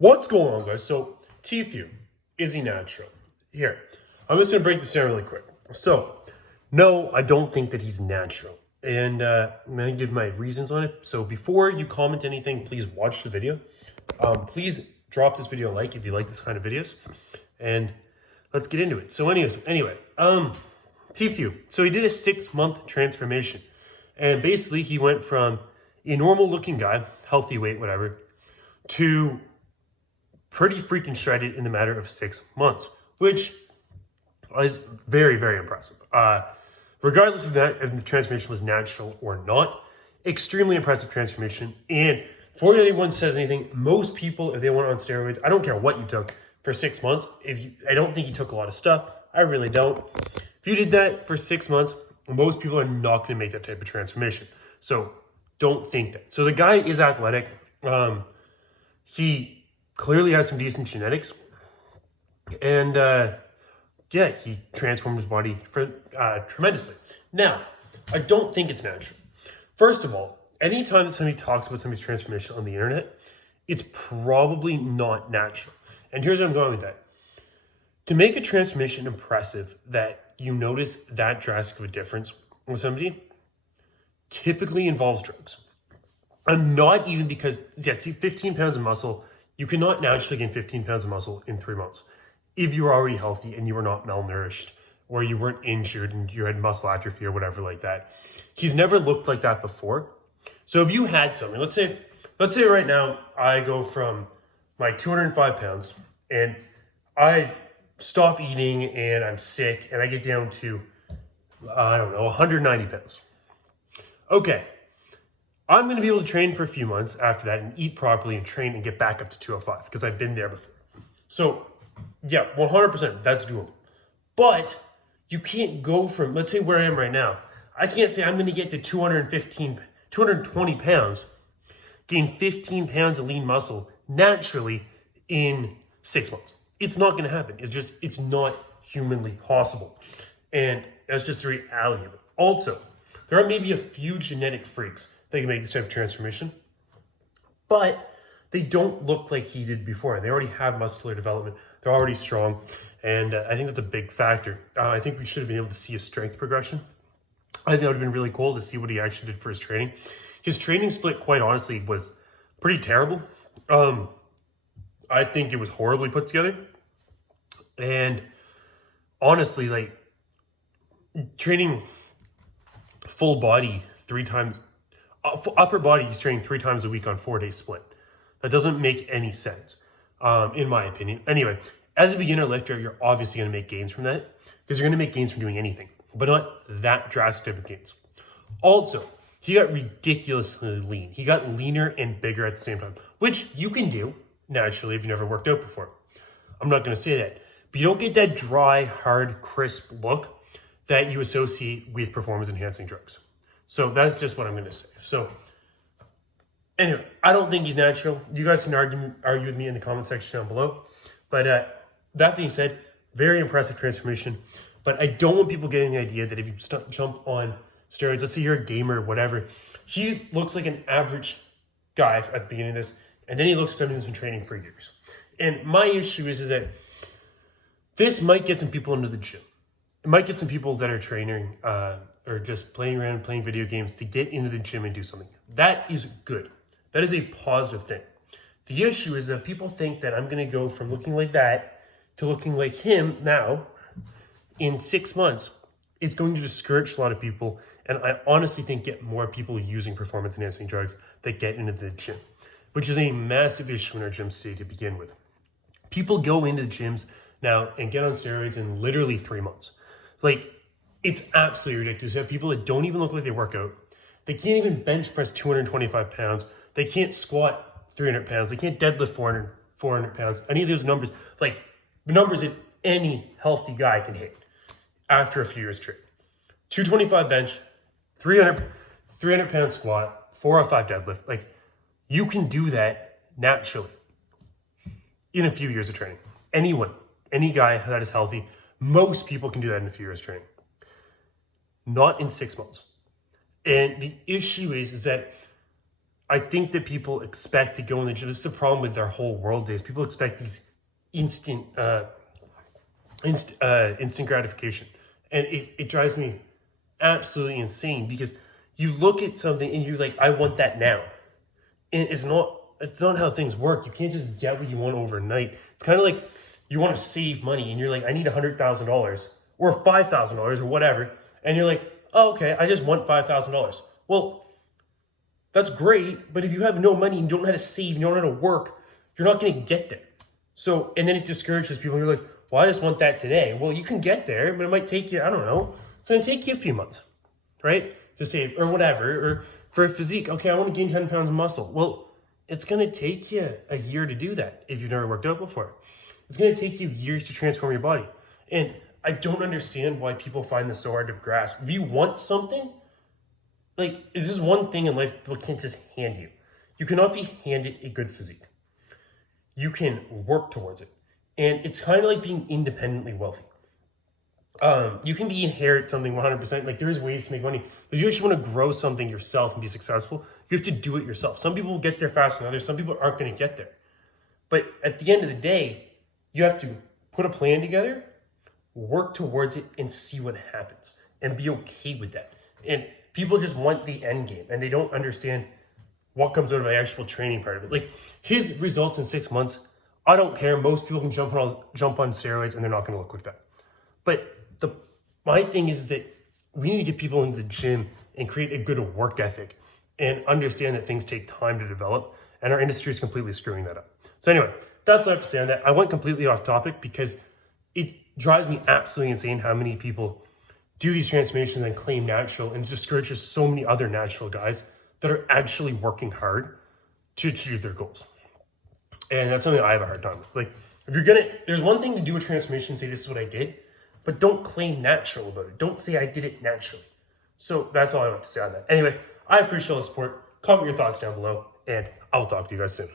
What's going on, guys? So, Tfue, is he natural? Here, I'm just going to break this down really quick. So, no, I don't think that he's natural. And I'm going to give my reasons on it. So, before you comment anything, please watch the video. Please drop this video a like if you like this kind of videos. And let's get into it. So, anyway, Tfue. So, he did a 6-month transformation. And basically, he went from a normal-looking guy, healthy weight, whatever, to pretty freaking shredded in the matter of 6 months, which is very, very impressive. Regardless of that, if the transformation was natural or not, extremely impressive transformation. And before anyone says anything, most people, if they went on steroids, I don't care what you took for 6 months. I don't think you took a lot of stuff. I really don't. If you did that for 6 months, most people are not going to make that type of transformation. So don't think that. So the guy is athletic. He clearly has some decent genetics. And yeah, he transformed his body tremendously. Now, I don't think it's natural. First of all, anytime that somebody talks about somebody's transformation on the internet, it's probably not natural. And here's where I'm going with that. To make a transformation impressive that you notice that drastic of a difference with somebody typically involves drugs. And not even because, yeah, see, 15 pounds of muscle, you cannot naturally gain 15 pounds of muscle in 3 months. If you were already healthy and you were not malnourished or you weren't injured and you had muscle atrophy or whatever like that. He's never looked like that before. So if you had something, let's say right now I go from my 205 pounds and I stop eating and I'm sick and I get down to, 190 pounds. Okay. I'm going to be able to train for a few months after that and eat properly and train and get back up to 205 because I've been there before. So yeah, 100%, that's doable. But you can't go from, let's say where I am right now. I can't say I'm going to get to 220 pounds, gain 15 pounds of lean muscle naturally in 6 months. It's not going to happen. It's not humanly possible. And that's just the reality of it. Also, there are maybe a few genetic freaks that can make this type of transformation, but they don't look like he did before. They already have muscular development. They're already strong. And I think that's a big factor. I think we should have been able to see a strength progression. I think that would have been really cool to see what he actually did for his training. His training split, quite honestly, was pretty terrible. I think it was horribly put together. And honestly, like, training full body 3 times, upper body, he's training 3 times a week on 4-day split. That doesn't make any sense, in my opinion. Anyway, as a beginner lifter, you're obviously going to make gains from that because you're going to make gains from doing anything, but not that drastic type of gains. Also, he got ridiculously lean. He got leaner and bigger at the same time, which you can do naturally if you've never worked out before. I'm not going to say that, but you don't get that dry, hard, crisp look that you associate with performance-enhancing drugs. So that's just what I'm going to say. So anyway, I don't think he's natural. You guys can argue with me in the comment section down below. But that being said, very impressive transformation. But I don't want people getting the idea that if you jump on steroids, let's say you're a gamer or whatever, he looks like an average guy at the beginning of this, and then he looks like someone who's been training for years. And my issue is that this might get some people into the gym. It might get some people that are training or just playing around, playing video games to get into the gym and do something. That is good. That is a positive thing. The issue is that people think that I'm going to go from looking like that to looking like him now in 6 months. It's going to discourage a lot of people. And I honestly think get more people using performance-enhancing drugs that get into the gym, which is a massive issue in our gyms today to begin with. People go into the gyms now and get on steroids in literally 3 months. Like, it's absolutely ridiculous. You have people that don't even look like they work out. They can't even bench press 225 pounds. They can't squat 300 pounds. They can't deadlift 400 pounds. Any of those numbers, like the numbers that any healthy guy can hit after a few years training. 225 bench, 300 pound squat, 405 deadlift. Like, you can do that naturally in a few years of training. Anyone, any guy that is healthy, most people can do that in a few years of training. Not in 6 months. And the issue is that I think that people expect to go in the gym. This is the problem with our whole world is people expect these instant gratification. And it drives me absolutely insane because you look at something and you're like, I want that now. And it's not how things work. You can't just get what you want overnight. It's kind of like you want to save money and you're like, I need $100,000 or $5,000 or whatever. And you're like, oh, okay, I just want $5,000. Well, that's great. But if you have no money and you don't know how to save and you don't know how to work, you're not going to get there. So, and then it discourages people. You're like, well, I just want that today. Well, you can get there, but it might take you, I don't know. It's going to take you a few months, right? To save or whatever. Or for a physique, okay, I want to gain 10 pounds of muscle. Well, it's going to take you a year to do that if you've never worked out before. It's going to take you years to transform your body. And I don't understand why people find this so hard to grasp. If you want something, like, this is one thing in life people can't just hand you. You cannot be handed a good physique. You can work towards it. And it's kind of like being independently wealthy. You can inherit something 100%. Like, there is ways to make money. But if you actually want to grow something yourself and be successful, you have to do it yourself. Some people will get there faster than others. Some people aren't going to get there. But at the end of the day, you have to put a plan together, work towards it, and see what happens. And be okay with that. And people just want the end game. And they don't understand what comes out of the actual training part of it. Like, his results in 6 months, I don't care. Most people can jump on steroids and they're not going to look like that. But my thing is that we need to get people into the gym and create a good work ethic and understand that things take time to develop, and our industry is completely screwing that up. So anyway, that's what I have to say on that. I went completely off topic because it drives me absolutely insane how many people do these transformations and claim natural, and it discourages so many other natural guys that are actually working hard to achieve their goals. And that's something I have a hard time with. Like, if there's one thing to do a transformation and say, this is what I did, but don't claim natural about it. Don't say I did it naturally. So that's all I have to say on that. Anyway, I appreciate all the support. Comment your thoughts down below, and I'll talk to you guys soon.